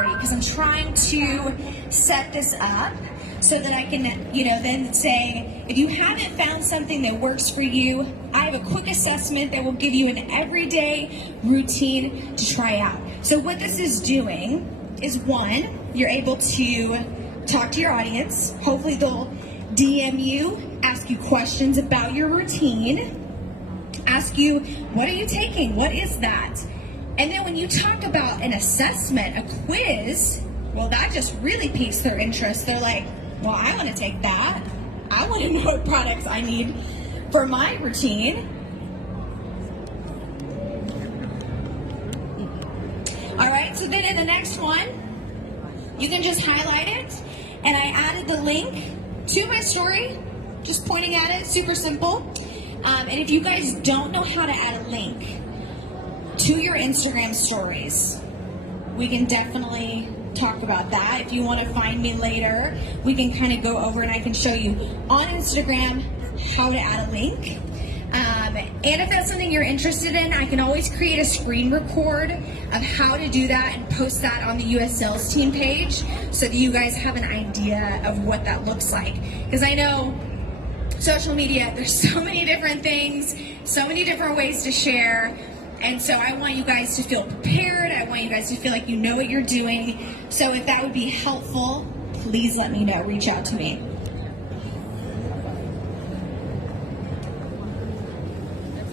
because I'm trying to set this up so that I can, then say, if you haven't found something that works for you, I have a quick assessment that will give you an everyday routine to try out. So what this is doing is, one, you're able to talk to your audience. Hopefully they'll DM you, ask you questions about your routine, ask you, what are you taking? What is that? And then when you talk about an assessment, a quiz, well, that just really piques their interest. They're like, well, I want to take that. I want to know what products I need for my routine. All right, so then in the next one, you can just highlight it. And I added the link to my story, just pointing at it, super simple. And if you guys don't know how to add a link to your Instagram stories, we can definitely talk about that. If you want to find me later, we can kind of go over and I can show you on Instagram how to add a link. And if that's something you're interested in, I can always create a screen record of how to do that and post that on the US Sales Team page so that you guys have an idea of what that looks like. Because I know social media, there's so many different things, so many different ways to share. And so I want you guys to feel prepared. I want you guys to feel like you know what you're doing. So if that would be helpful, please let me know. Reach out to me.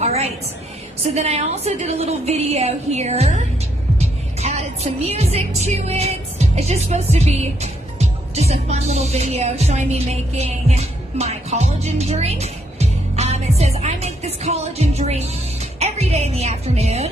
All right. So then I also did a little video here, added some music to it. It's just supposed to be just a fun little video showing me making my collagen drink. It says, I make this collagen drink every day in the afternoon.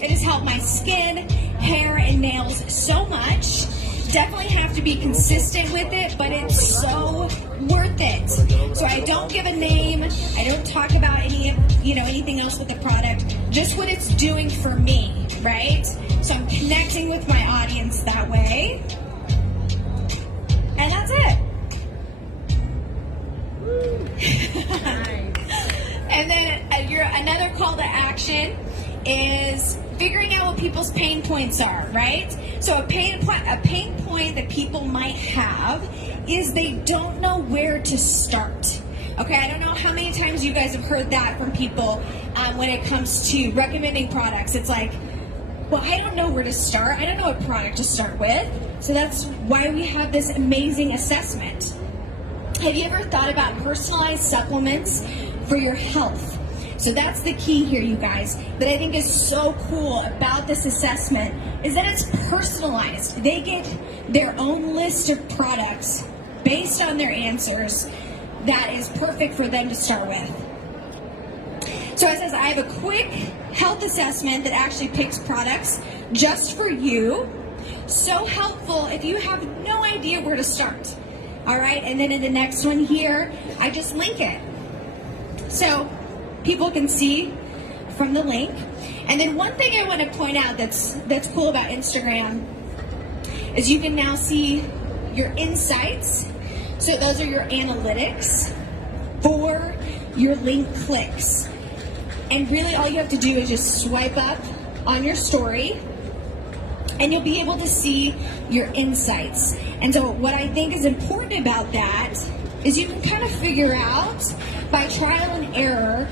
It has helped my skin, hair, and nails so much. Definitely have to be consistent with it, but it's so worth it. So I don't give a name. I don't talk about anything else with the product, just what it's doing for me, right? So I'm connecting with my audience that way. And that's it. And then another call to action is figuring out what people's pain points are, right? So a pain point that people might have is they don't know where to start. Okay, I don't know how many times you guys have heard that from people when it comes to recommending products. It's like, well, I don't know where to start. I don't know what product to start with. So that's why we have this amazing assessment. Have you ever thought about personalized supplements for your health? So that's the key here, you guys, that I think is so cool about this assessment is that it's personalized. They get their own list of products based on their answers that is perfect for them to start with. So it says I have a quick health assessment that actually picks products just for you. So helpful if you have no idea where to start. All right, and then in the next one here, I just link it. So people can see from the link. And then one thing I want to point out that's cool about Instagram is you can now see your insights. So those are your analytics for your link clicks. And really all you have to do is just swipe up on your story and you'll be able to see your insights. And so what I think is important about that is you can kind of figure out by trial and error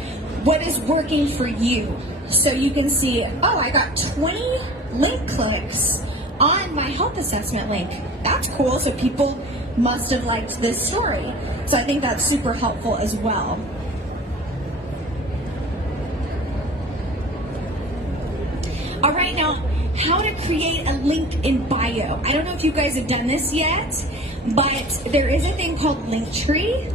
what is working for you. So you can see, oh, I got 20 link clicks on my health assessment link. That's cool, so people must have liked this story. So I think that's super helpful as well. All right, now, how to create a link in bio. I don't know if you guys have done this yet, but there is a thing called Linktree,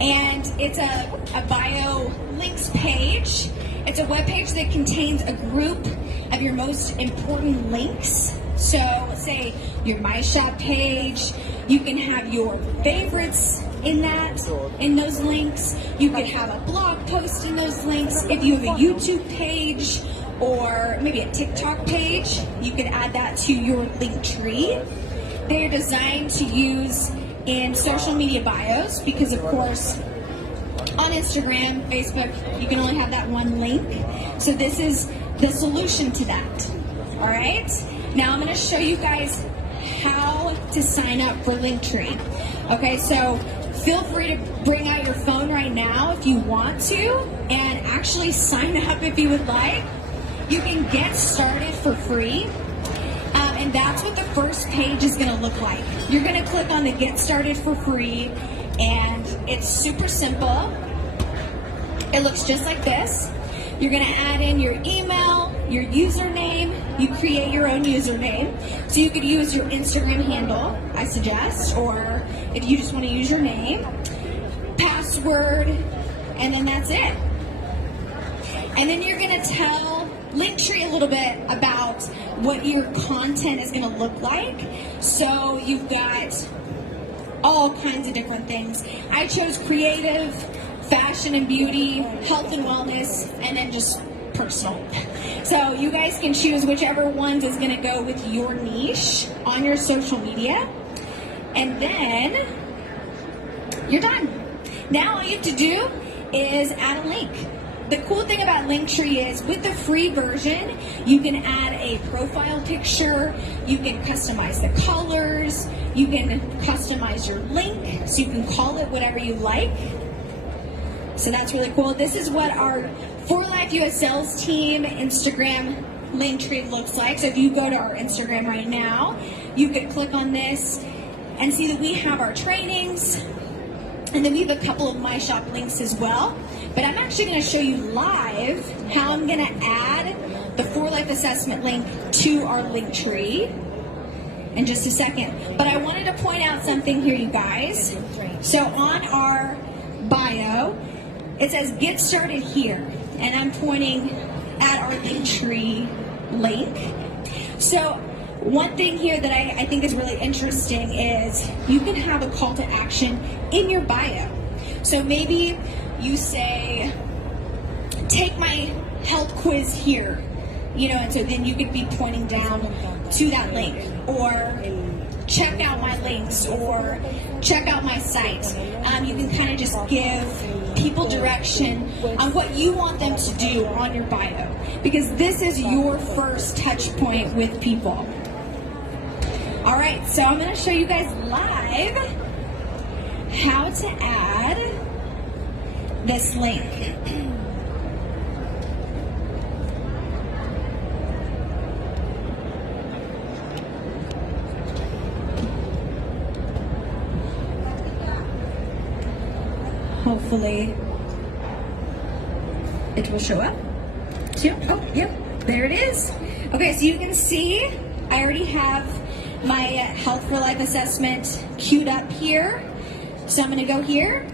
and it's a bio links page. It's a web page that contains a group of your most important links. So let's say your My Shop page, you can have your favorites in those links. You could have a blog post in those links. If you have a YouTube page or maybe a TikTok page, you could add that to your Linktree. They're designed to use in social media bios because, of course, on Instagram, Facebook, you can only have that one link. So this is the solution to that. All right? Now I'm going to show you guys how to sign up for Linktree. Okay, so feel free to bring out your phone right now if you want to and actually sign up if you would like. You can get started for free. And that's what the first page is going to look like. You're going to click on the Get Started for Free, and it's super simple. It looks just like this. You're going to add in your email, your username. You create your own username. So you could use your Instagram handle, I suggest, or if you just want to use your name, password, and then that's it. And then you're going to tell Linktree a little bit about what your content is going to look like. So you've got all kinds of different things. I chose creative, fashion and beauty, health and wellness, and then just personal. So you guys can choose whichever ones is going to go with your niche on your social media. And then you're done. Now all you have to do is add a link. The cool thing about Linktree is with the free version, you can add a profile picture, you can customize the colors, you can customize your link, so you can call it whatever you like. So that's really cool. This is what our For Life US Sales Team Instagram Linktree looks like. So if you go to our Instagram right now, you could click on this and see that we have our trainings, and then we have a couple of My Shop links as well. But I'm actually going to show you live how I'm going to add the For Life assessment link to our Linktree in just a second. But I wanted to point out something here, you guys. So on our bio, it says Get Started Here. And I'm pointing at our Linktree link. So one thing here that I think is really interesting is you can have a call to action in your bio. So maybe you say, take my health quiz here, and so then you could be pointing down to that link, or check out my links, or check out my site. You can kind of just give people direction on what you want them to do on your bio, because this is your first touch point with people. All right, so I'm going to show you guys live how to add this link. Hopefully it will show up. Oh, yep, there it is. Okay, so you can see I already have my Health for Life assessment queued up here. So I'm going to go here.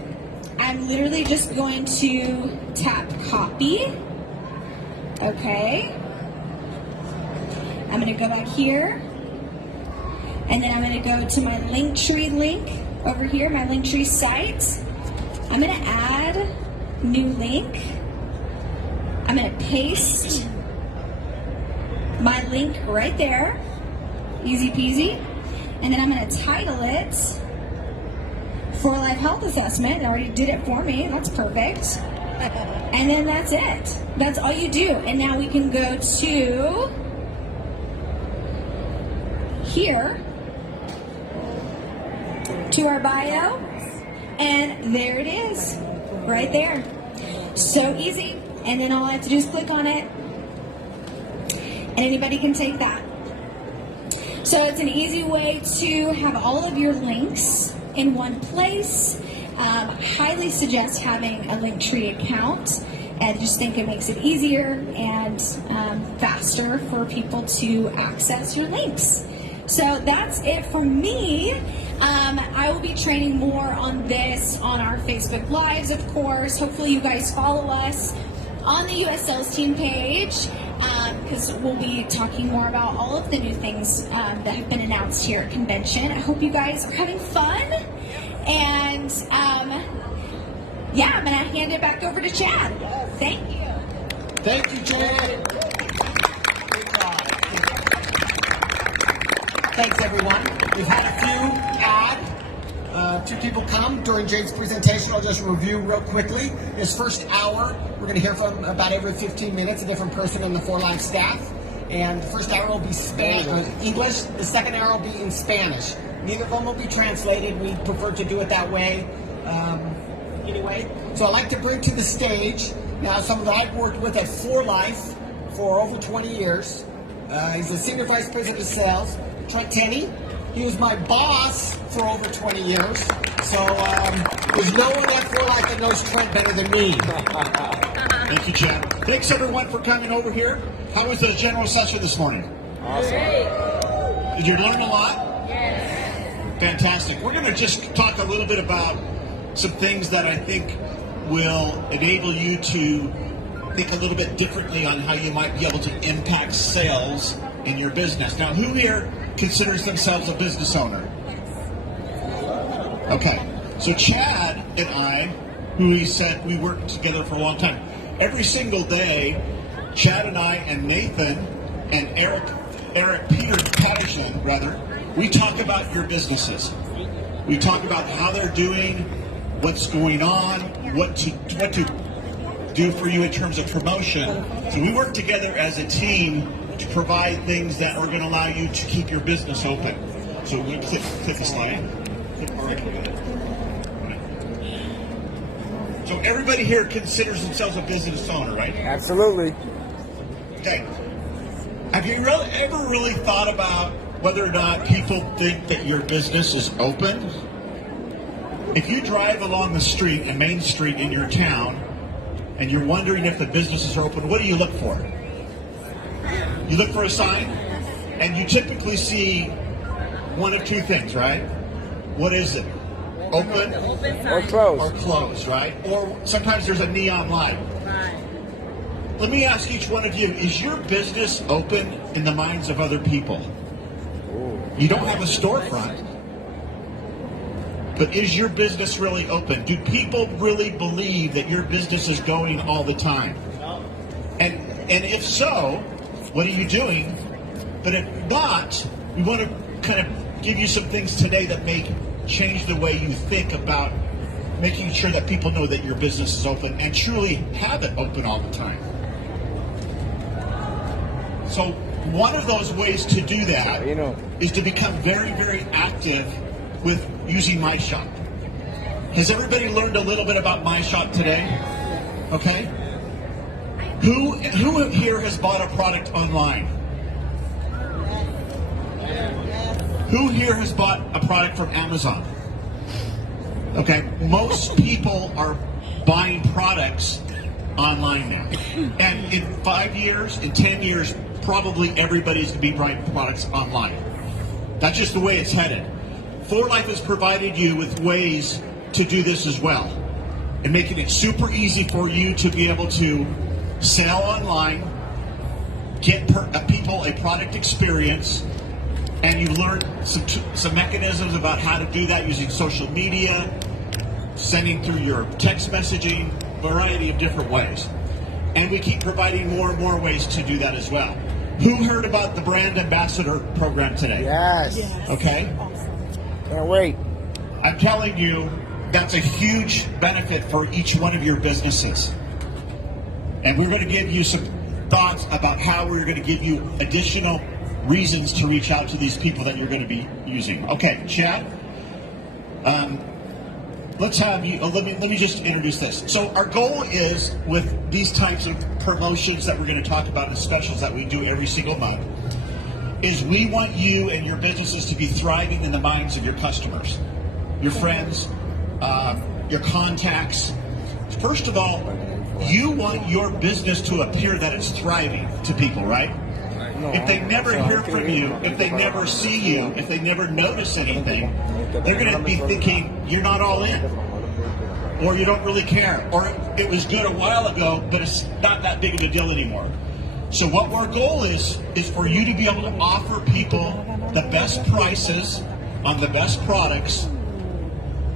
I'm literally just going to tap copy. Okay. I'm going to go back here. And then I'm going to go to my Linktree link over here, my Linktree site. I'm going to add new link. I'm going to paste my link right there. Easy peasy. And then I'm going to title it For Life Health Assessment. It already did it for me. That's perfect. And then that's it. That's all you do. And now we can go to here, to our bio, and there it is, right there. So easy. And then all I have to do is click on it, and anybody can take that. So it's an easy way to have all of your links in one place. Highly suggest having a Linktree account. I just think it makes it easier and faster for people to access your links. So that's it for me. I will be training more on this on our Facebook Lives, of course. Hopefully you guys follow us on the US Sales Team page, because we'll be talking more about all of the new things that have been announced here at convention. I hope you guys are having fun. And yeah, I'm going to hand it back over to Chad. Thank you. Thank you, Jan. Thanks, everyone. We've had a few two people come during Jane's presentation. I'll just review real quickly. This first hour, we're going to hear from about every 15 minutes a different person on the For Life staff. and the first arrow will be English, the second arrow will be in Spanish. Neither of them will be translated. We prefer to do it that way. Anyway, so I'd like to bring to the stage now someone that I've worked with at For Life for over 20 years. He's the Senior Vice President of Sales, Trent Tenney. He was my boss for over 20 years. So there's no one at For Life that knows Trent better than me. Thank you, Chad. Thanks, everyone, for coming over here. How was the general session this morning? Awesome. Did you learn a lot? Yes. Fantastic. We're going to just talk a little bit about some things that I think will enable you to think a little bit differently on how you might be able to impact sales in your business. Now, who here considers themselves a business owner? Okay. So Chad and I, who he said we worked together for a long time, every single day, Chad and I and Nathan and Peter Patterson, we talk about your businesses. We talk about how they're doing, what's going on, what to do for you in terms of promotion. So we work together as a team to provide things that are going to allow you to keep your business open. So we click the slide. So everybody here considers themselves a business owner, right? Absolutely. Okay. Have you ever really thought about whether or not people think that your business is open? If you drive along the street, a main street in your town, and you're wondering if the businesses are open, what do you look for? You look for a sign, and you typically see one of two things, right? What is it? Open Or closed. or closed, right? Or sometimes there's a neon light. Let me ask each one of you, is your business open in the minds of other people? You don't have a storefront, but is your business really open? Do people really believe that your business is going all the time? And if so, what are you doing? But if not, we want to kind of give you some things today that may change the way you think about making sure that people know that your business is open and truly have it open all the time. So one of those ways to do that is to become very, very active with using MyShop. Has everybody learned a little bit about MyShop today? Okay. Who here has bought a product online? Who here has bought a product from Amazon? Okay. Most people are buying products online now. And in 5 years, in 10 years, probably everybody's going to be buying products online. That's just the way it's headed. For Life has provided you with ways to do this as well, and making it super easy for you to be able to sell online, get people a product experience, and you learn some mechanisms about how to do that using social media, sending through your text messaging, variety of different ways. And we keep providing more and more ways to do that as well. Who heard about the Brand Ambassador program today? Yes. Okay. Can't wait. I'm telling you, that's a huge benefit for each one of your businesses. And we're going to give you some thoughts about how we're going to give you additional reasons to reach out to these people that you're going to be using. Okay, Chad, let's have you, let me just introduce this. So our goal is, with these types of promotions that we're going to talk about and specials that we do every single month, is we want you and your businesses to be thriving in the minds of your customers, your friends, your contacts. First of all, you want your business to appear that it's thriving to people, right? If they never hear from you, if they never see you, if they never notice anything, they're going to be thinking you're not all in, or you don't really care, or it was good a while ago, but it's not that big of a deal anymore. So what our goal is for you to be able to offer people the best prices on the best products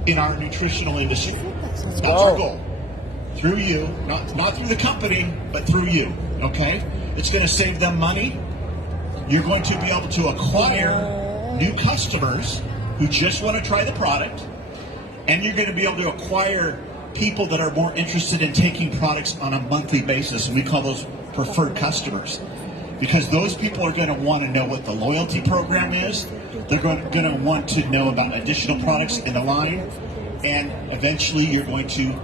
in our nutritional industry. That's our goal. Through you, not through the company, but through you, okay? It's going to save them money. You're going to be able to acquire new customers who just want to try the product, and you're going to be able to acquire people that are more interested in taking products on a monthly basis, and we call those preferred customers. because those people are going to want to know what the loyalty program is. They're going to want to know about additional products in the line, and eventually you're going to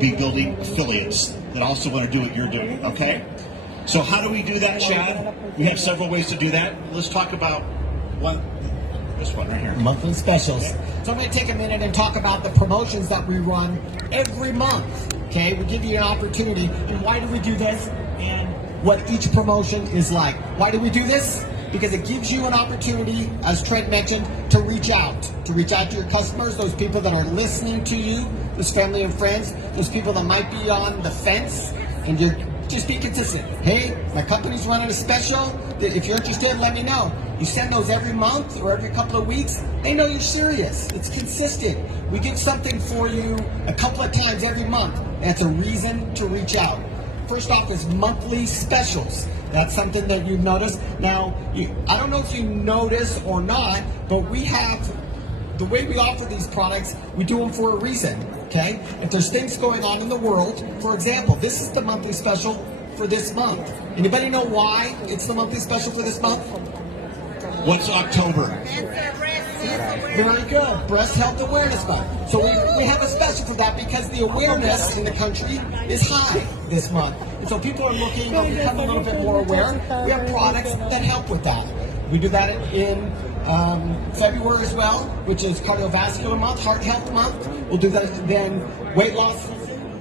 be building affiliates that also want to do what you're doing, okay? So how do we do that, Chad? We have several ways to do that. Let's talk about this one right here. Monthly specials. So I'm going to take a minute and talk about the promotions that we run every month. Okay, we give you an opportunity. And why do we do this? And what each promotion is like. Why do we do this? Because it gives you an opportunity, as Trent mentioned, to reach out to your customers, those people that are listening to you, those family and friends, those people that might be on the fence, and you're just be consistent. Hey, my company's running a special. If you're interested, let me know. You send those every month or every couple of weeks. They know you're serious. It's consistent. We get something for you a couple of times every month. That's a reason to reach out. First off is monthly specials. That's something that you've noticed. Now, I don't know if you notice or not, but we have, the way we offer these products, we do them for a reason, okay? If there's things going on in the world, for example, this is the monthly special for this month. Anybody know why it's the monthly special for this month? What's October? Very good. Breast Health Awareness Month. So we have a special for that because the awareness in the country is high this month. And so people are looking to become a little bit more aware. We have products that help with that. We do that in February as well, which is Cardiovascular Month, Heart Health Month. We'll do that then weight loss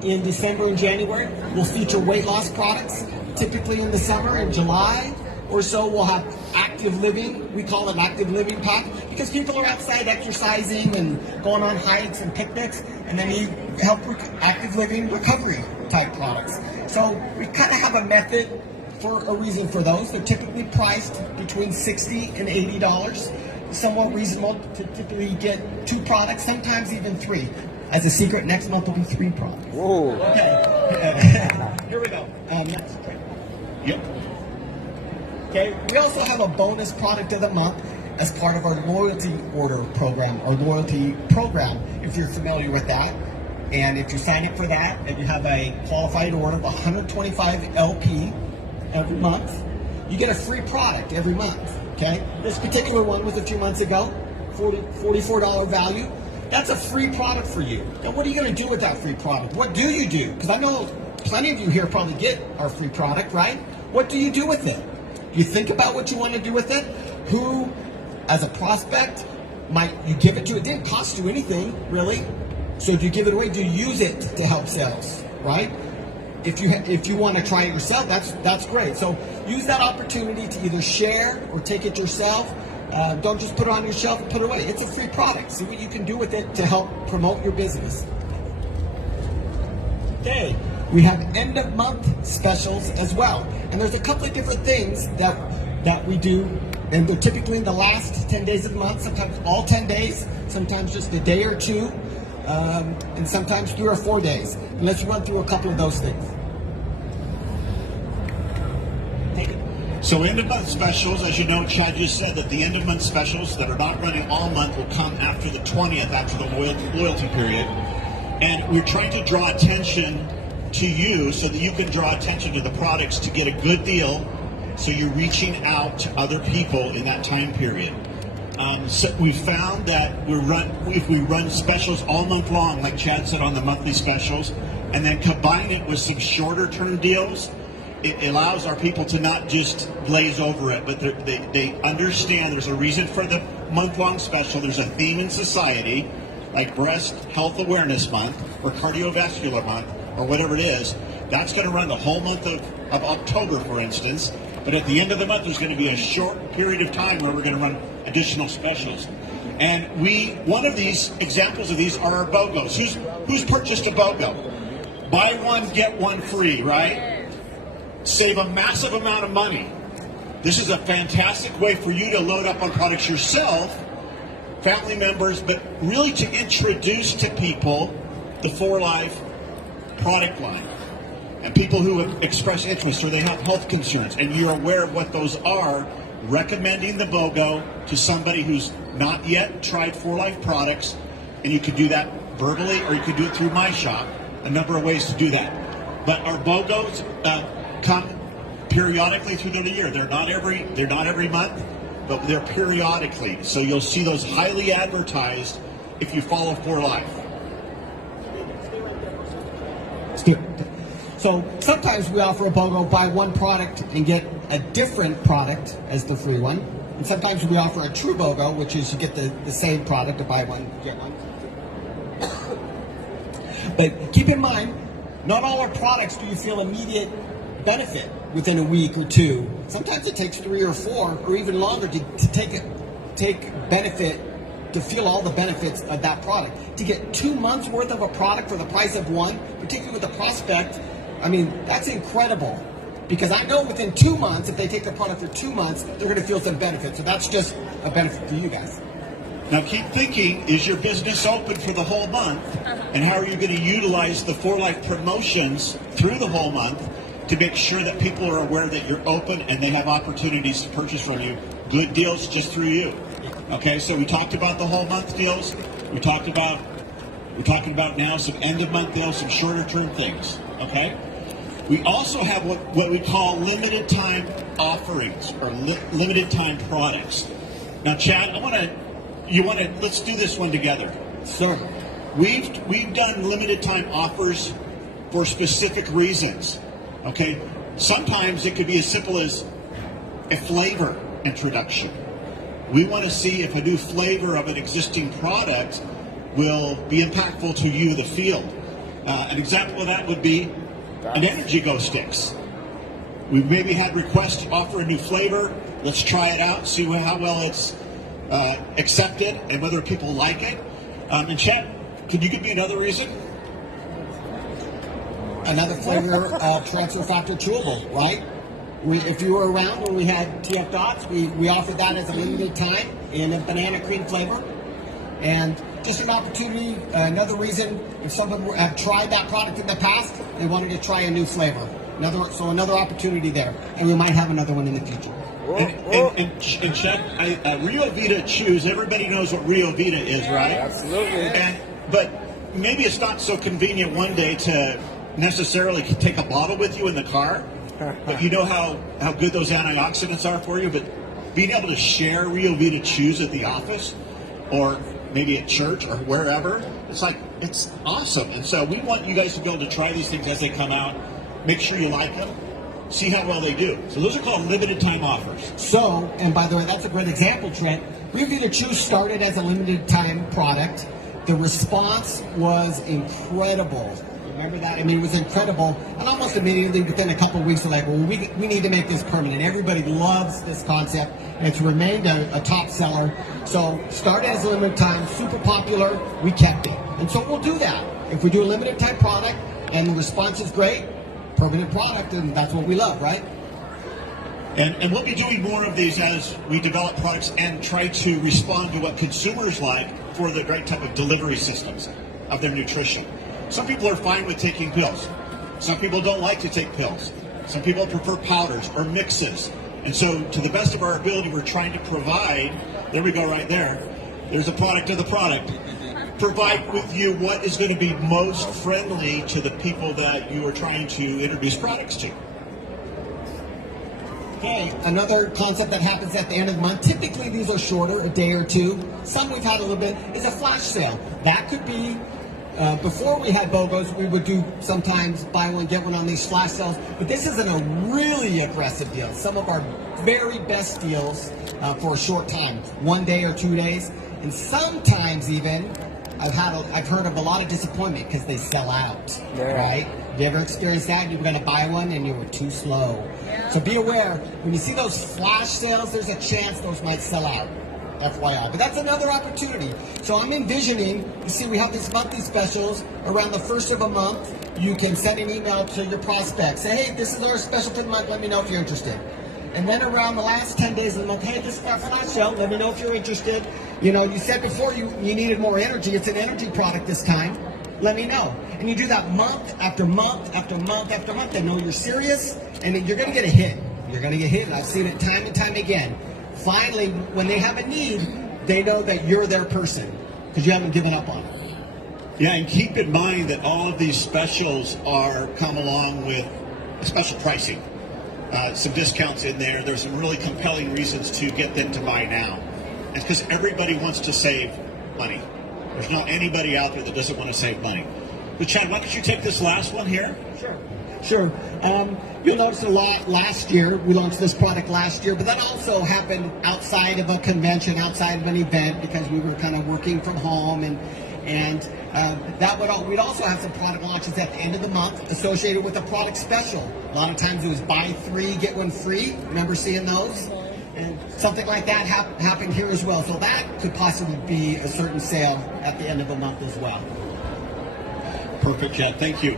in December and January. We'll feature weight loss products. Typically in the summer, in July or so, we'll have active living. We call it active living pack because people are outside exercising and going on hikes and picnics, and then you help active living recovery type products. So we kind of have a method for a reason for those. They're typically priced between $60 and $80. Somewhat reasonable to typically get 2 products, sometimes even 3. As a secret, next month will be 3 products. Whoa. Okay. Here we go. Next. Yep. Okay, we also have a bonus product of the month as part of our loyalty order program, or loyalty program, if you're familiar with that. And if you sign up for that and you have a qualified order of 125 LP every month, you get a free product every month. Okay, this particular one was a few months ago, $44 value. That's a free product for you. Now, what are you going to do with that free product? What do you do? Because I know plenty of you here probably get our free product, right? What do you do with it? Do you think about what you want to do with it? Who, as a prospect, might you give it to? It didn't cost you anything, really. So do you give it away? Do you use it to help sales, right? If you want to try it yourself, that's great. So use that opportunity to either share or take it yourself. Don't just put it on your shelf and put it away. It's a free product. See what you can do with it to help promote your business. Okay, we have end of month specials as well. And there's a couple of different things that we do, and they're typically in the last 10 days of the month, sometimes all 10 days, sometimes just a day or 2, and sometimes 3 or 4 days. And let's run through a couple of those things. So end of month specials, as you know, Chad just said that the end of month specials that are not running all month will come after the 20th, after the loyalty period. And we're trying to draw attention to you so that you can draw attention to the products to get a good deal, so you're reaching out to other people in that time period. So we found that if we run specials all month long, like Chad said on the monthly specials, and then combine it with some shorter term deals, it allows our people to not just glaze over it, but they understand there's a reason for the month-long special. There's a theme in society, like Breast Health Awareness Month or Cardiovascular Month or whatever it is. That's going to run the whole month of October, for instance. But at the end of the month, there's going to be a short period of time where we're going to run additional specials. And one of these examples of these are our BOGOs. Who's purchased a BOGO? Buy one, get one free, right? Save a massive amount of money. This is a fantastic way for you to load up on products yourself, family members, but really to introduce to people the 4Life product line. And people who have expressed interest or they have health concerns, and you're aware of what those are, recommending the BOGO to somebody who's not yet tried 4Life products, and you could do that verbally or you could do it through my shop. A number of ways to do that. But our BOGOs come periodically through the year. They're not every month, but they're periodically. So you'll see those highly advertised if you follow For Life. So sometimes we offer a BOGO, buy one product and get a different product as the free one. And sometimes we offer a true BOGO, which is you get the same product to buy one, get one. But keep in mind, not all our products do you feel immediate benefit within a week or two. Sometimes it takes 3 or 4 or even longer to take benefit, to feel all the benefits of that product. To get 2 months worth of a product for the price of one, particularly with a prospect, I mean, that's incredible. Because I know within 2 months, if they take the product for 2 months, they're going to feel some benefit. So that's just a benefit for you guys. Now keep thinking, is your business open for the whole month? And how are you going to utilize the For Life promotions through the whole month to make sure that people are aware that you're open and they have opportunities to purchase from you, good deals just through you? Okay, so we talked about the whole month deals. We're talking about now some end of month deals, some shorter term things. Okay? We also have what we call limited time offerings or limited time products. Now, Chad, let's do this one together. Sure. We've done limited time offers for specific reasons. Okay? Sometimes it could be as simple as a flavor introduction. We want to see if a new flavor of an existing product will be impactful to you, the field. An example of that would be an Energy Go Sticks. We've maybe had requests to offer a new flavor. Let's try it out, see how well it's accepted and whether people like it. And Chad, could you give me another reason? Another flavor transfer factor chewable, right? If you were around when we had TF Dots, we offered that as a limited time in a banana cream flavor. And just an opportunity, another reason, if someone have tried that product in the past, they wanted to try a new flavor. Another opportunity there. And we might have another one in the future. And Chad, Rio Vita Chews, everybody knows what Rio Vita is, right? Absolutely. But maybe it's not so convenient one day to necessarily take a bottle with you in the car. But you know how good those antioxidants are for you. But being able to share Rio Vita Chews at the office or maybe at church or wherever, it's awesome. And so we want you guys to be able to try these things as they come out. Make sure you like them. See how well they do. So those are called limited time offers. So, and by the way, that's a great example, Trent. Rio Vita Chews started as a limited time product. The response was incredible. Remember that? I mean, it was incredible. And almost immediately, within a couple of weeks, they're like, well, we need to make this permanent. Everybody loves this concept. And it's remained a top seller. So, started as a limited time, super popular. We kept it. And so we'll do that. If we do a limited time product and the response is great, permanent product, and that's what we love, right? And we'll be doing more of these as we develop products and try to respond to what consumers like for the right type of delivery systems of their nutrition. Some people are fine with taking pills. Some people don't like to take pills. Some people prefer powders or mixes. And so to the best of our ability, we're trying to provide, there we go right there, there's a product of the product, provide with you what is going to be most friendly to the people that you are trying to introduce products to. Okay, another concept that happens at the end of the month, typically these are shorter, a day or two. Some we've had a little bit, is a flash sale. That could be, before we had BOGOs, we would do sometimes buy one, get one on these flash sales. But this isn't a really aggressive deal. Some of our very best deals for a short time, 1 day or 2 days. And sometimes even, I've heard of a lot of disappointment because they sell out, right? Have you ever experienced that? You were going to buy one and you were too slow. Yeah. So be aware, when you see those flash sales, there's a chance those might sell out, FYI. But that's another opportunity. So I'm envisioning, you see we have these monthly specials around the first of a month. You can send an email to your prospects. Say, hey, this is our special for the month. Let me know if you're interested. And then around the last 10 days of the month, hey, this is our flash sale. Let me know if you're interested. You know, you said before you needed more energy. It's an energy product this time. Let me know. And you do that month after month after month after month. They know you're serious, and you're going to get a hit. You're going to get hit, and I've seen it time and time again. Finally, when they have a need, they know that you're their person because you haven't given up on it. Yeah, and keep in mind that all of these specials come along with special pricing. some discounts in there. There's some really compelling reasons to get them to buy now. It's because everybody wants to save money. There's not anybody out there that doesn't want to save money. But Chad, why don't you take this last one here? Sure. You'll notice a lot last year. We launched this product last year, but that also happened outside of a convention, outside of an event, because we were kind of working from home, and we'd also have some product launches at the end of the month associated with a product special. A lot of times it was buy 3 get 1 free. Remember seeing those? And something like that happened here as well. So that could possibly be a certain sale at the end of the month as well. Perfect, Chad. Thank you.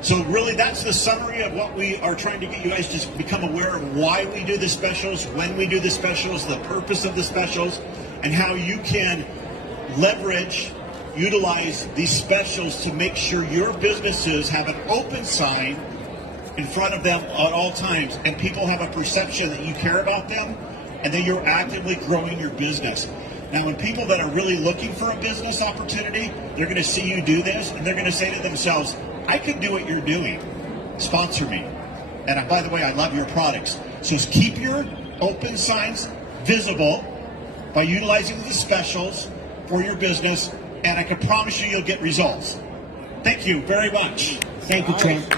So really, that's the summary of what we are trying to get you guys to become aware of why we do the specials, when we do the specials, the purpose of the specials, and how you can utilize these specials to make sure your businesses have an open sign in front of them at all times, and people have a perception that you care about them and that you're actively growing your business. Now, when people that are really looking for a business opportunity, they're going to see you do this, and they're going to say to themselves, I could do what you're doing. Sponsor me. And by the way, I love your products. So just keep your open signs visible by utilizing the specials for your business, and I can promise you you'll get results. Thank you very much. Thank you, Trent.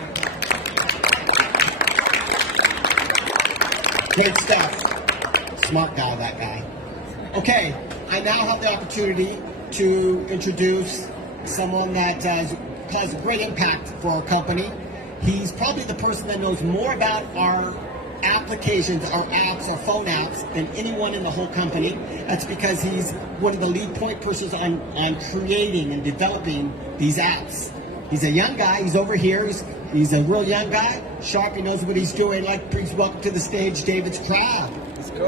Great stuff. Smart guy, that guy. Okay, I now have the opportunity to introduce someone that has caused a great impact for our company. He's probably the person that knows more about our applications, our apps, our phone apps than anyone in the whole company. That's because he's one of the lead point persons on creating and developing these apps. He's a young guy. He's over here. He's a real young guy. Sharp. He knows what he's doing. Please welcome to the stage, David Crab. Let's go.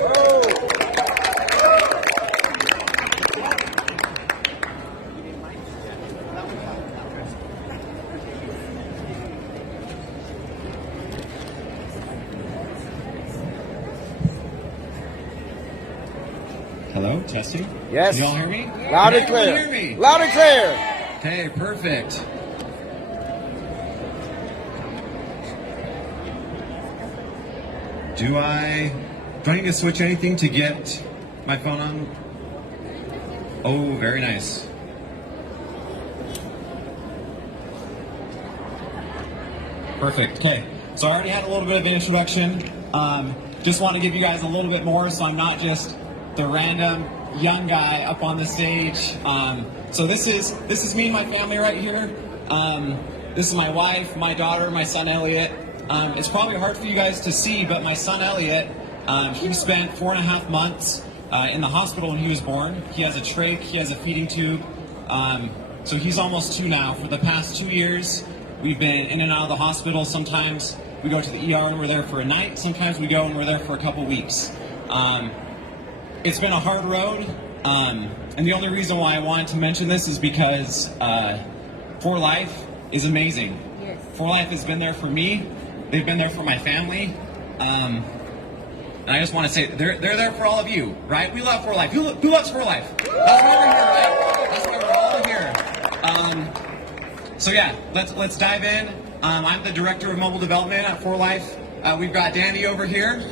Hello, testing. Yes. Can you all hear me? Loud and Can everyone clear. hear me? Loud and clear. Okay, perfect. Do I need to switch anything to get my phone on? Oh, very nice. Perfect. Okay. So I already had a little bit of an introduction. Just want to give you guys a little bit more, so I'm not just the random young guy up on the stage. So this is me and my family right here. This is my wife, my daughter, my son Elliot. It's probably hard for you guys to see, but my son Elliot, he spent 4.5 months in the hospital when he was born. He has a trach, he has a feeding tube. So he's almost 2 now. For the past 2 years, we've been in and out of the hospital. Sometimes we go to the ER and we're there for a night. Sometimes we go and we're there for a couple weeks. It's been a hard road, and the only reason why I wanted to mention this is because For Life is amazing. Yes. For Life has been there for me. They've been there for my family. And I just want to say, they're there for all of you, right? We love For Life. Who loves For Life? That's why we're here, right? That's why we're all here. So yeah, let's dive in. I'm the director of mobile development at For Life. We've got Danny over here.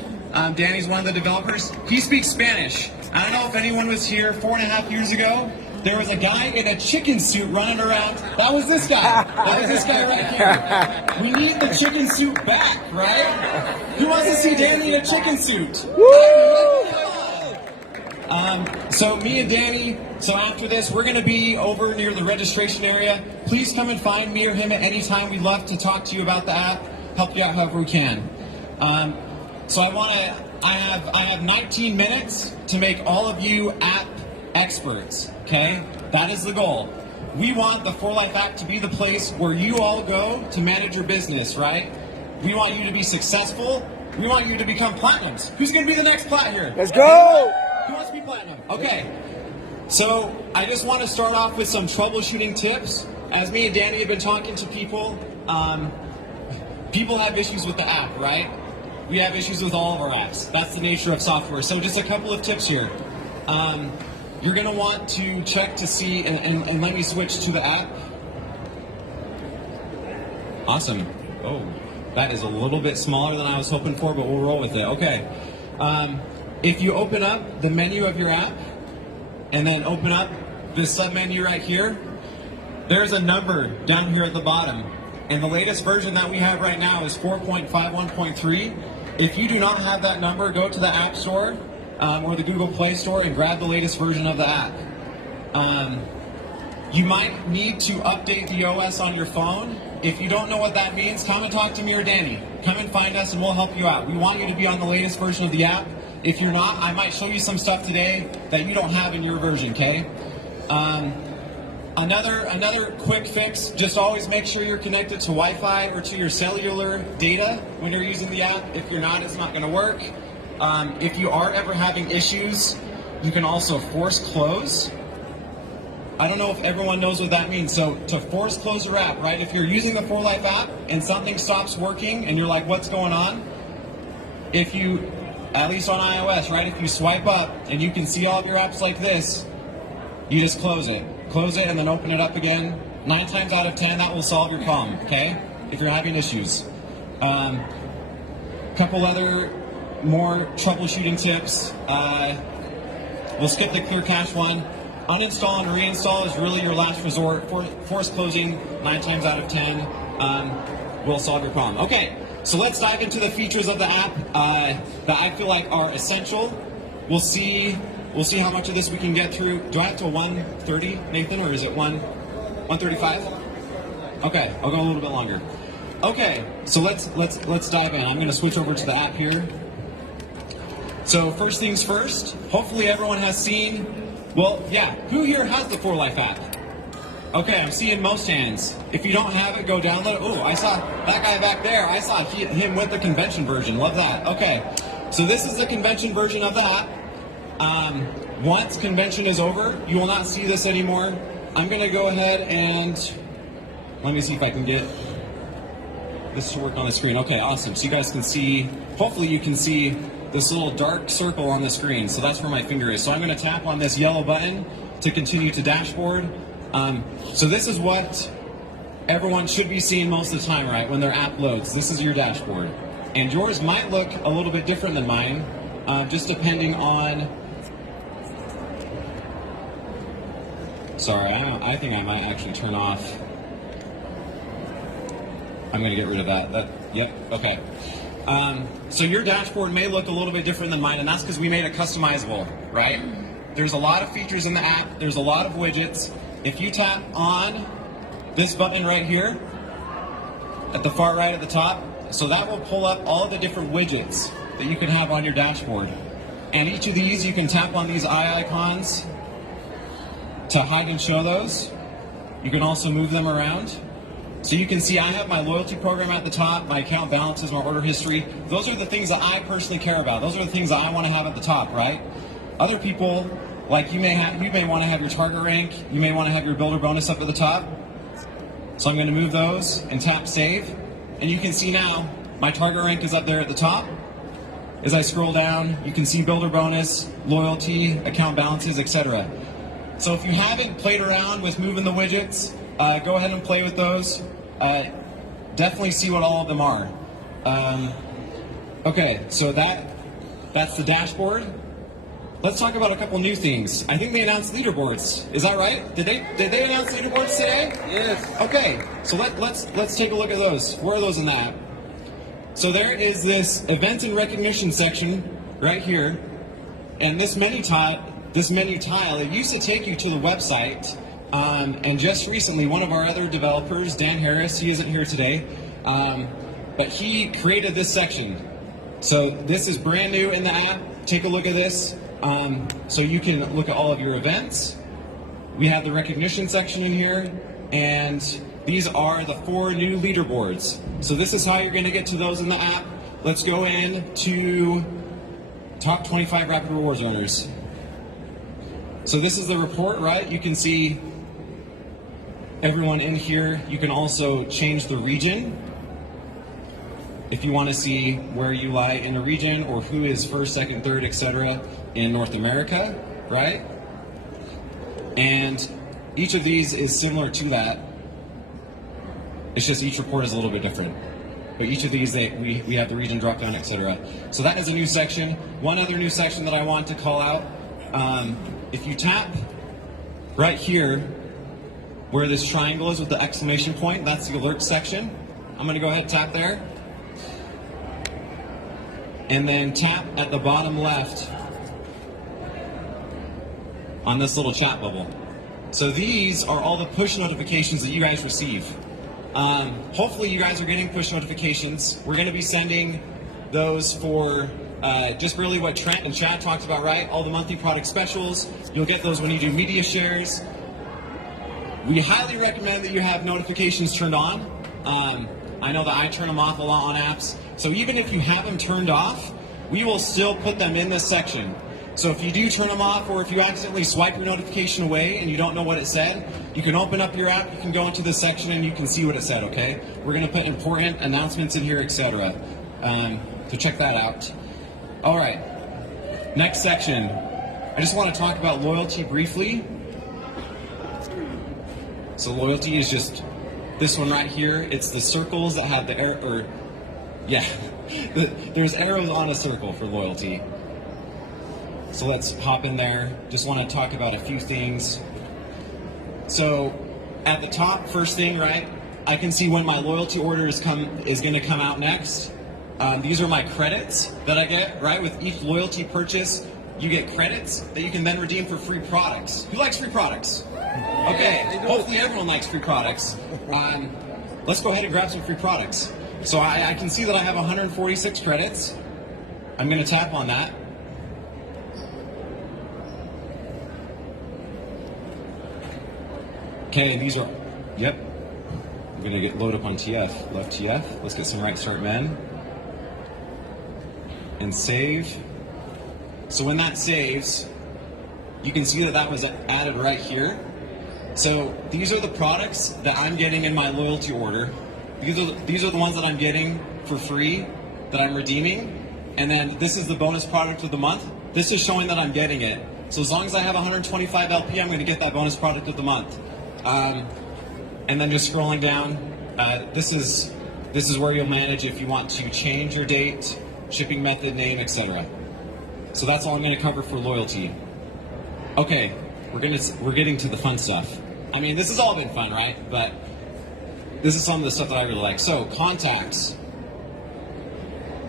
Danny's one of the developers. He speaks Spanish. I don't know if anyone was here 4.5 years ago. There was a guy in a chicken suit running around. That was this guy. That was this guy right here. We need the chicken suit back, right? Who wants to see Danny in a chicken suit? So me and Danny, so after this, we're going to be over near the registration area. Please come and find me or him at any time. We'd love to talk to you about the app, help you out however we can. So I have 19 minutes to make all of you app experts, okay? That is the goal. We want the For Life app to be the place where you all go to manage your business, right? We want you to be successful. We want you to become platinums. Who's going to be the next plat here? Let's go. Who wants to be platinum? Okay. So I just want to start off with some troubleshooting tips. As me and Danny have been talking to people, people have issues with the app, right? We have issues with all of our apps. That's the nature of software. So just a couple of tips here. You're going to want to check to see, and let me switch to the app. Awesome. Oh, That is a little bit smaller than I was hoping for, but we'll roll with it. Okay. If you open up the menu of your app and then open up this sub-menu right here, there's a number down here at the bottom. And the latest version that we have right now is 4.51.3. If you do not have that number, go to the App Store or the Google Play Store and grab the latest version of the app. You might need to update the OS on your phone. If you don't know what that means, come and talk to me or Danny. Come and find us and we'll help you out. We want you to be on the latest version of the app. If you're not, I might show you some stuff today that you don't have in your version, okay? Another quick fix, just always make sure you're connected to Wi-Fi or to your cellular data when you're using the app. If you're not, it's not going to work. If you are ever having issues, you can also force close. I don't know if everyone knows what that means. So to force close your app, right? If you're using the 4Life app and something stops working and you're like, what's going on? If you, at least on iOS, right? If you swipe up and you can see all of your apps like this, you just close it. Close it and then open it up again. 9 times out of 10, that will solve your problem, okay? If you're having issues. Couple other more troubleshooting tips. We'll skip the clear cache one. Uninstall and reinstall is really your last resort. Force closing 9 times out of 10 will solve your problem. Okay, so let's dive into the features of the app that I feel like are essential. We'll see how much of this we can get through. Do I have to 1:30, Nathan, or is it 1:35? Okay, I'll go a little bit longer. Okay, so let's dive in. I'm going to switch over to the app here. So first things first. Hopefully everyone has seen. Well, yeah, who here has the 4Life app? Okay, I'm seeing most hands. If you don't have it, go download it. Oh, I saw that guy back there. I saw him with the convention version. Love that. Okay, so this is the convention version of the app. Once convention is over, you will not see this anymore. I'm going to go ahead and let me see if I can get this to work on the screen. Okay, awesome. So you guys can see, hopefully you can see this little dark circle on the screen. So that's where my finger is. So I'm going to tap on this yellow button to continue to dashboard. So this is what everyone should be seeing most of the time, right? When their app loads, this is your dashboard. And yours might look a little bit different than mine, just depending on, sorry, I think I might actually turn off. I'm going to get rid of that. Yep, okay. So your dashboard may look a little bit different than mine, and that's because we made it customizable, right? There's a lot of features in the app. There's a lot of widgets. If you tap on this button right here, at the far right at the top, so that will pull up all of the different widgets that you can have on your dashboard. And each of these, you can tap on these eye icons to hide and show those. You can also move them around. So you can see I have my loyalty program at the top, my account balances, my order history. Those are the things that I personally care about. Those are the things that I want to have at the top, right? Other people, like you may want to have your target rank, you may want to have your builder bonus up at the top. So I'm going to move those and tap save. And you can see now my target rank is up there at the top. As I scroll down, you can see builder bonus, loyalty, account balances, etc. So if you haven't played around with moving the widgets, go ahead and play with those. Definitely see what all of them are. Okay, so that's the dashboard. Let's talk about a couple new things. I think they announced leaderboards. Is that right? Did they announce leaderboards today? Yes. Okay, so let's take a look at those. Where are those in the app? So there is this event and recognition section right here, and this menu tile, it used to take you to the website. And just recently, one of our other developers, Dan Harris, he isn't here today, but he created this section. So this is brand new in the app. Take a look at this. So you can look at all of your events. We have the recognition section in here, and these are the 4 new leaderboards. So this is how you're going to get to those in the app. Let's go in to Top 25 Rapid Rewards Owners. So this is the report, right? You can see everyone in here. You can also change the region if you want to see where you lie in a region or who is first, second, third, etc. in North America, right? And each of these is similar to that. It's just each report is a little bit different. but each of these, we have the region drop down, etc. So that is a new section. One other new section that I want to call out, if you tap right here, where this triangle is with the exclamation point, that's the alert section. I'm gonna go ahead and tap there. And then tap at the bottom left on this little chat bubble. So these are all the push notifications that you guys receive. Hopefully you guys are getting push notifications. We're gonna be sending those for just really what Trent and Chad talked about, right? All the monthly product specials. You'll get those when you do media shares. We highly recommend that you have notifications turned on. I know that I turn them off a lot on apps. So even if you have them turned off, we will still put them in this section. So if you do turn them off, or if you accidentally swipe your notification away and you don't know what it said, you can open up your app, you can go into this section and you can see what it said, okay? We're gonna put important announcements in here, etc. So check that out. All right, next section. I just wanna talk about loyalty briefly. So loyalty is just this one right here. It's the circles that have the arrow, there's arrows on a circle for loyalty. So let's hop in there. Just want to talk about a few things. So at the top, first thing, right? I can see when my loyalty order is going to come out next. These are my credits that I get, right? With each loyalty purchase, you get credits that you can then redeem for free products. Who likes free products? Okay, hopefully everyone likes free products. Let's go ahead and grab some free products. So I can see that I have 146 credits. I'm going to tap on that. Okay, these are, yep. I'm going to get load up on TF, left TF. Let's get some right start men. And save. So when that saves, you can see that that was added right here. So these are the products that I'm getting in my loyalty order. These are the ones that I'm getting for free, that I'm redeeming. And then this is the bonus product of the month. This is showing that I'm getting it. So as long as I have 125 LP, I'm going to get that bonus product of the month. And then just scrolling down, this is where you'll manage if you want to change your date, shipping method, name, etc. So that's all I'm going to cover for loyalty. Okay, we're getting to the fun stuff. I mean, this has all been fun, right? But this is some of the stuff that I really like. So contacts.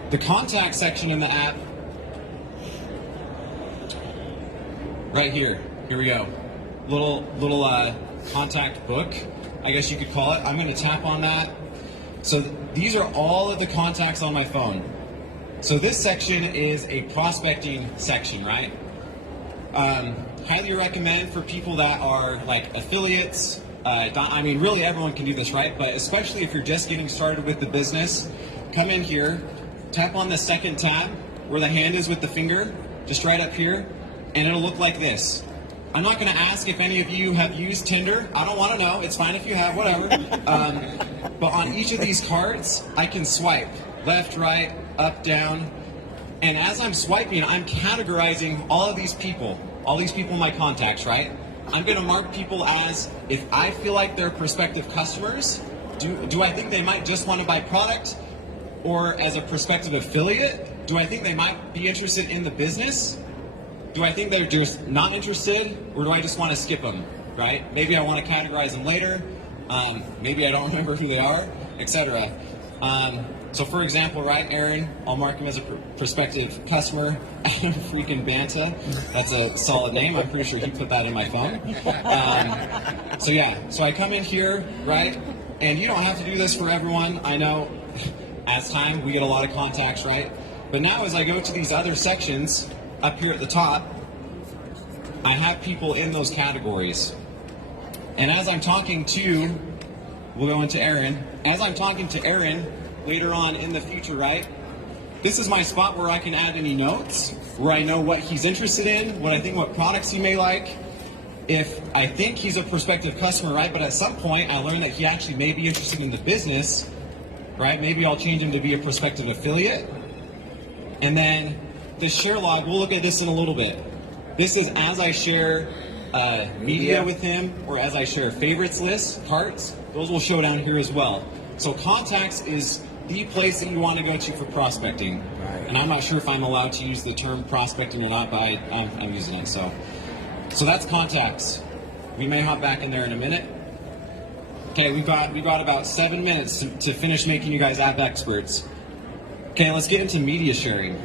The contact section in the app, right here. Here we go. Little contact book, I guess you could call it. I'm going to tap on that. So these are all of the contacts on my phone. So this section is a prospecting section, right? Highly recommend for people that are like affiliates. I mean, really everyone can do this, right? But especially if you're just getting started with the business, come in here, tap on the second tab where the hand is with the finger, just right up here, and it'll look like this. I'm not going to ask if any of you have used Tinder. I don't want to know. It's fine if you have, whatever. But on each of these cards, I can swipe left, right, up, down. And as I'm swiping, I'm categorizing all of these people in my contacts, right? I'm going to mark people as, if I feel like they're prospective customers, do I think they might just want to buy product? Or as a prospective affiliate, do I think they might be interested in the business? Do I think they're just not interested, or do I just want to skip them, right? Maybe I want to categorize them later. Maybe I don't remember who they are, etc. So for example, right, Aaron, I'll mark him as a prospective customer. Adam freaking Banta, that's a solid name. I'm pretty sure he put that in my phone. So yeah, so I come in here, right, and you don't have to do this for everyone. I know as time, we get a lot of contacts, right? But now as I go to these other sections, up here at the top, I have people in those categories. And as I'm talking to, we'll go into Aaron. As I'm talking to Aaron later on in the future, right? This is my spot where I can add any notes, where I know what he's interested in, what products he may like. If I think he's a prospective customer, right? But at some point I learn that he actually may be interested in the business, right? Maybe I'll change him to be a prospective affiliate. And then the share log, we'll look at this in a little bit. This is as I share media with him, or as I share favorites lists, carts, those will show down here as well. So contacts is the place that you want to go to for prospecting. Right. And I'm not sure if I'm allowed to use the term prospecting or not, but I'm using it. So that's contacts. We may hop back in there in a minute. Okay, we've got about 7 minutes to finish making you guys app experts. Okay, let's get into media sharing.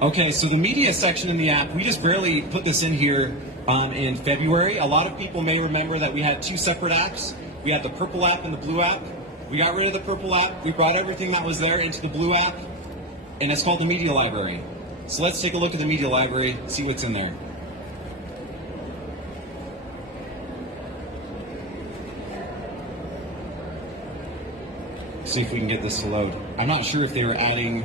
Okay, so the media section in the app, we just barely put this in here in February. A lot of people may remember that we had 2 separate apps. We had the purple app and the blue app. We got rid of the purple app. We brought everything that was there into the blue app, and it's called the media library. So let's take a look at the media library, see what's in there. See if we can get this to load. I'm not sure if they were adding,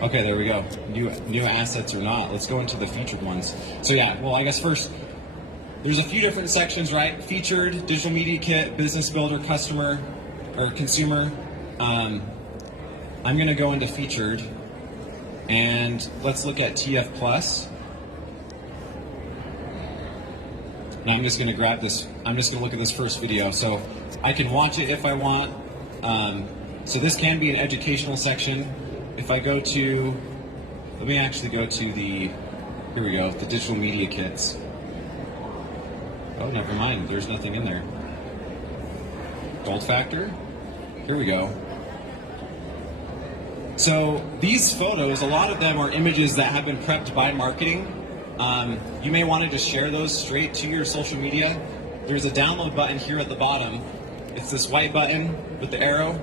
okay, there we go. New assets or not. Let's go into the featured ones. So yeah, well, I guess first, there's a few different sections, right? Featured, digital media kit, business builder, customer, or consumer. I'm gonna go into featured, and let's look at TF Plus. Now I'm just gonna grab this, I'm just gonna look at this first video. So I can watch it if I want. So this can be an educational section. If I go to, let me actually go to the, here we go, the digital media kits. Oh, never mind, there's nothing in there. Gold Factor, here we go. So these photos, a lot of them are images that have been prepped by marketing. You may want to just share those straight to your social media. There's a download button here at the bottom. It's this white button with the arrow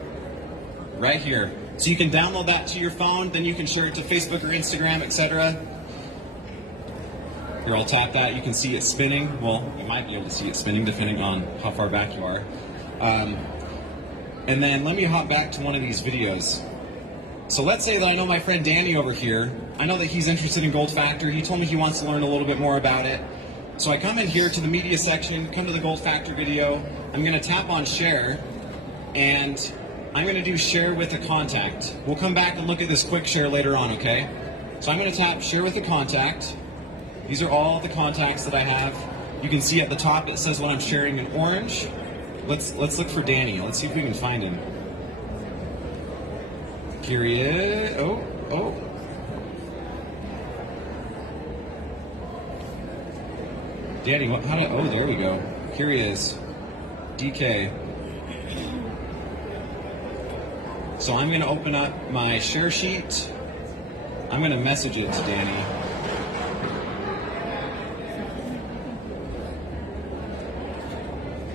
right here. So you can download that to your phone, then you can share it to Facebook or Instagram, etc. Here, I'll tap that. You can see it spinning. Well, you might be able to see it spinning depending on how far back you are. And then let me hop back to one of these videos. So let's say that I know my friend Danny over here. I know that he's interested in Gold Factor. He told me he wants to learn a little bit more about it. So I come in here to the media section, come to the Gold Factor video. I'm going to tap on share, and I'm going to do share with a contact. We'll come back and look at this quick share later on, okay? So I'm going to tap share with a contact. These are all the contacts that I have. You can see at the top it says what I'm sharing in orange. Let's look for Danny. Let's see if we can find him. Here he is. Oh. Danny, oh, there we go. Here he is. DK. So I'm going to open up my share sheet. I'm going to message it to Danny.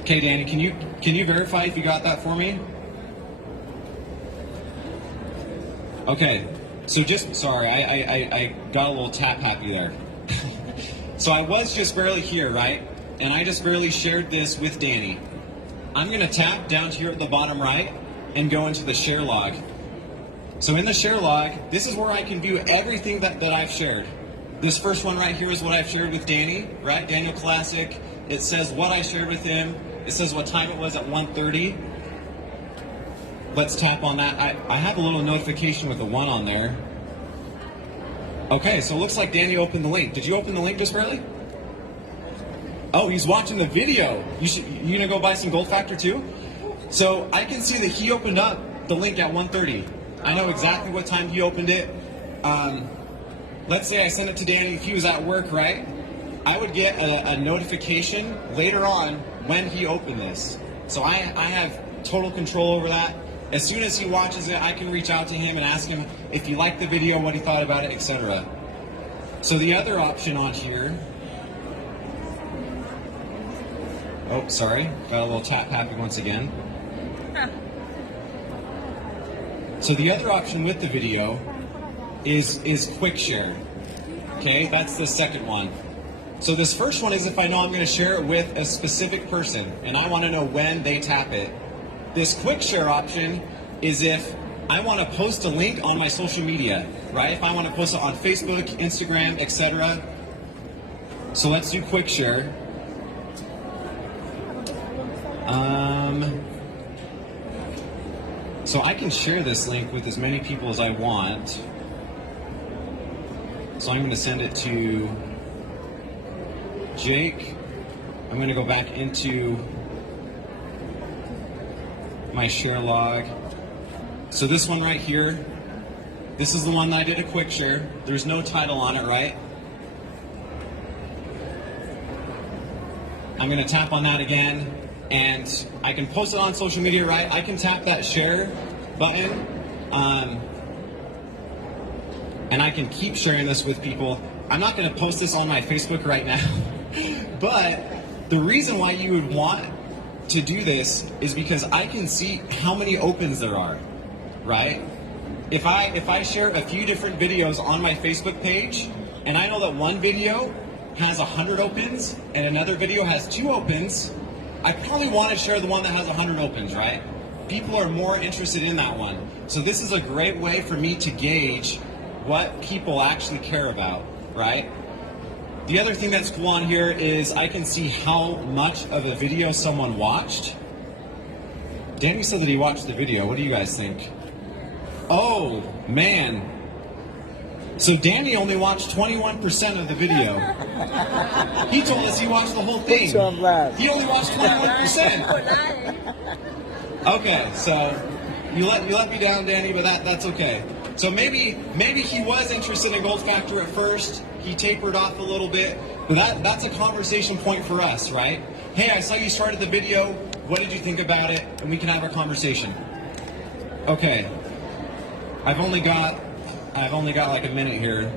Okay, Danny, can you verify if you got that for me? Okay, so sorry, I got a little tap happy there. So I was just barely here, right? And I just barely shared this with Danny. I'm gonna tap down here at the bottom right and go into the share log. So in the share log, this is where I can view everything that I've shared. This first one right here is what I've shared with Danny, right? Daniel Classic. It says what I shared with him. It says what time it was at 1:30. Let's tap on that. I have a little notification with a 1 on there. Okay, so it looks like Danny opened the link. Did you open the link just barely? Oh, he's watching the video. You gonna go buy some Gold Factor too? So I can see that he opened up the link at 1:30. I know exactly what time he opened it. Let's say I sent it to Danny if he was at work, right? I would get a notification later on when he opened this. So I have total control over that. As soon as he watches it, I can reach out to him and ask him if he liked the video, what he thought about it, etc. So the other option on here, oh, sorry, got a little tap happy once again. So the other option with the video is quick share. Okay, that's the second one. So this first one is if I know I'm going to share it with a specific person and I want to know when they tap it. This quick share option is if I want to post a link on my social media, right? If I want to post it on Facebook, Instagram, etc. So let's do quick share. So I can share this link with as many people as I want. So I'm going to send it to Jake I'm going to go back into my share log. So this one right here, this is the one that I did a quick share. There's no title on it, right? I'm going to tap on that again, and I can post it on social media, right? I can tap that share button, and I can keep sharing this with people. I'm not going to post this on my Facebook right now, but the reason why you would want to do this is because I can see how many opens there are, right? If I share a few different videos on my Facebook page, and I know that one video has 100 opens and another video has 2 opens, I probably want to share the one that has 100 opens, right? People are more interested in that one. So this is a great way for me to gauge what people actually care about, right? The other thing that's cool on here is I can see how much of a video someone watched. Danny said that he watched the video. What do you guys think? Oh, man. So Danny only watched 21% of the video. He told us he watched the whole thing. Put you on blast. He only watched 21%. Okay, so you let me down, Danny, but that's okay. So maybe he was interested in Gold Factor at first. He tapered off a little bit, but that's a conversation point for us, right? Hey, I saw you started the video. What did you think about it? And we can have a conversation. Okay, I've only got like a minute here.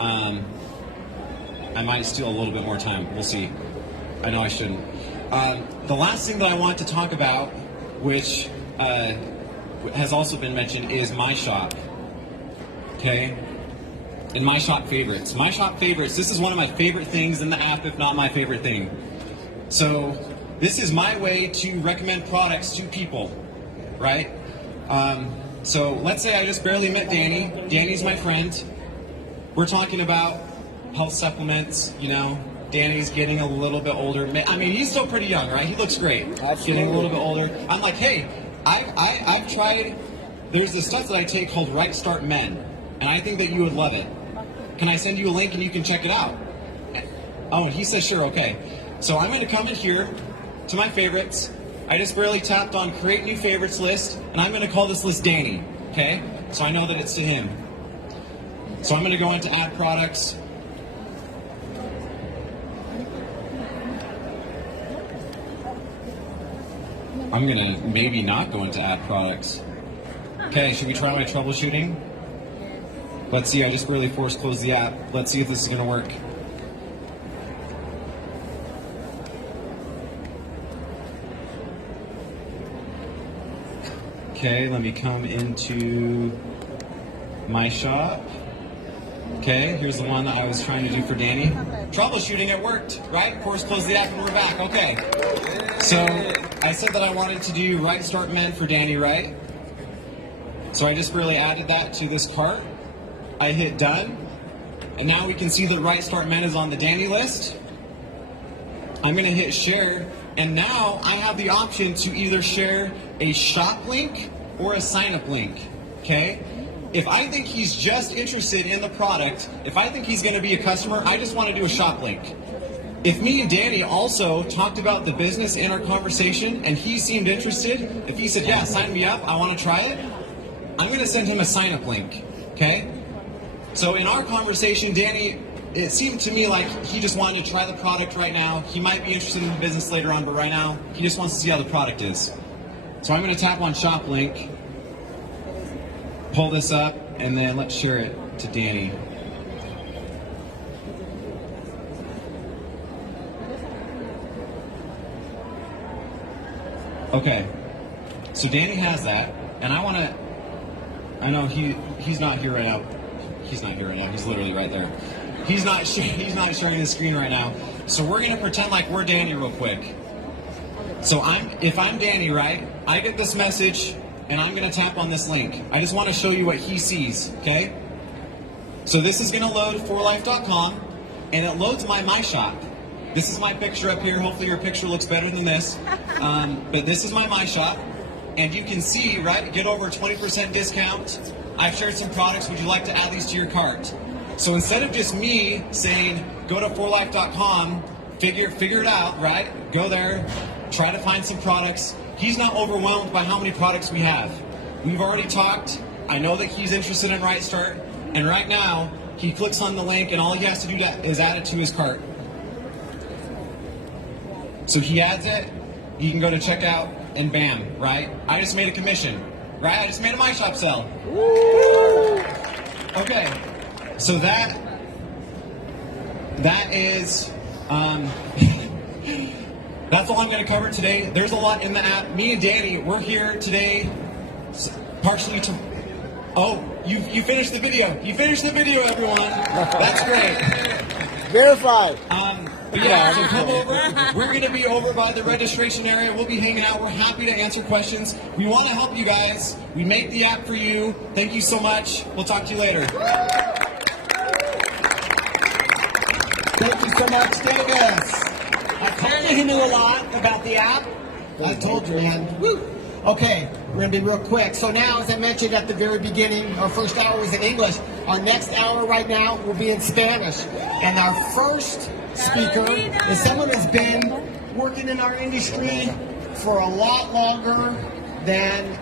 I might steal a little bit more time. We'll see. I know I shouldn't. The last thing that I want to talk about, which has also been mentioned, is My Shop. Okay? And My Shop Favorites. My Shop Favorites, this is one of my favorite things in the app, if not my favorite thing. So this is my way to recommend products to people, right? So let's say I just barely met Danny. Danny's my friend. We're talking about health supplements, you know. Danny's getting a little bit older. I mean, he's still pretty young, right? He looks great. Absolutely. Getting a little bit older. I'm like, hey, I've tried, there's this stuff that I take called Right Start Men, and I think that you would love it. Can I send you a link and you can check it out? Oh, and he says, sure, okay. So I'm going to come in here to my favorites. I just barely tapped on create new favorites list, and I'm going to call this list Danny, okay? So I know that it's to him. So I'm going to go into add products. I'm going to maybe not go into add products. Okay, should we try my troubleshooting? Let's see, I just barely force closed the app. Let's see if this is going to work. Okay, let me come into My Shop. Okay, here's the one that I was trying to do for Danny. Troubleshooting, it worked, right? Of course, close the app and we're back. Okay. So I said that I wanted to do Right Start Men for Danny, right? So I just barely added that to this cart. I hit done. And now we can see that Right Start Men is on the Danny list. I'm going to hit share. And now I have the option to either share a shop link or a sign up link. Okay? If I think he's just interested in the product, if I think he's going to be a customer, I just want to do a shop link. If me and Danny also talked about the business in our conversation and he seemed interested, if he said, yeah, sign me up, I want to try it, I'm going to send him a sign up link. Okay? So in our conversation, Danny, it seemed to me like he just wanted to try the product right now. He might be interested in the business later on, but right now, he just wants to see how the product is. So I'm going to tap on shop link, pull this up, and then let's share it to Danny. Okay, so Danny has that, and I know he's not here right now. He's not here right now. He's literally right there. He's not sharing the screen right now. So we're gonna pretend like we're Danny real quick. So if I'm Danny, right? I get this message, and I'm gonna tap on this link. I just want to show you what he sees. Okay? So this is gonna load forlife.com, and it loads my shop. This is my picture up here. Hopefully your picture looks better than this. But this is my shop. And you can see, right, get over a 20% discount. I've shared some products. Would you like to add these to your cart? So instead of just me saying, go to forlife.com, figure it out, right? Go there, try to find some products. He's not overwhelmed by how many products we have. We've already talked. I know that he's interested in Right Start, and right now he clicks on the link, and all he has to do is add it to his cart. So he adds it. He can go to checkout, and bam, right? I just made a commission, right? I just made a My Shop sell. Okay, so that is. That's all I'm going to cover today. There's a lot in the app. Me and Danny, we're here today, partially to. Oh, you finished the video. You finished the video, everyone. That's great. Verified. But yeah, so come over. We're going to be over by the registration area. We'll be hanging out. We're happy to answer questions. We want to help you guys. We make the app for you. Thank you so much. We'll talk to you later. Thank you so much, Davis. I told you he knew a lot about the app. I told you, man. Woo. Okay, we're going to be real quick. So now, as I mentioned at the very beginning, our first hour was in English. Our next hour right now will be in Spanish. And our first speaker is someone who's been working in our industry for a lot longer than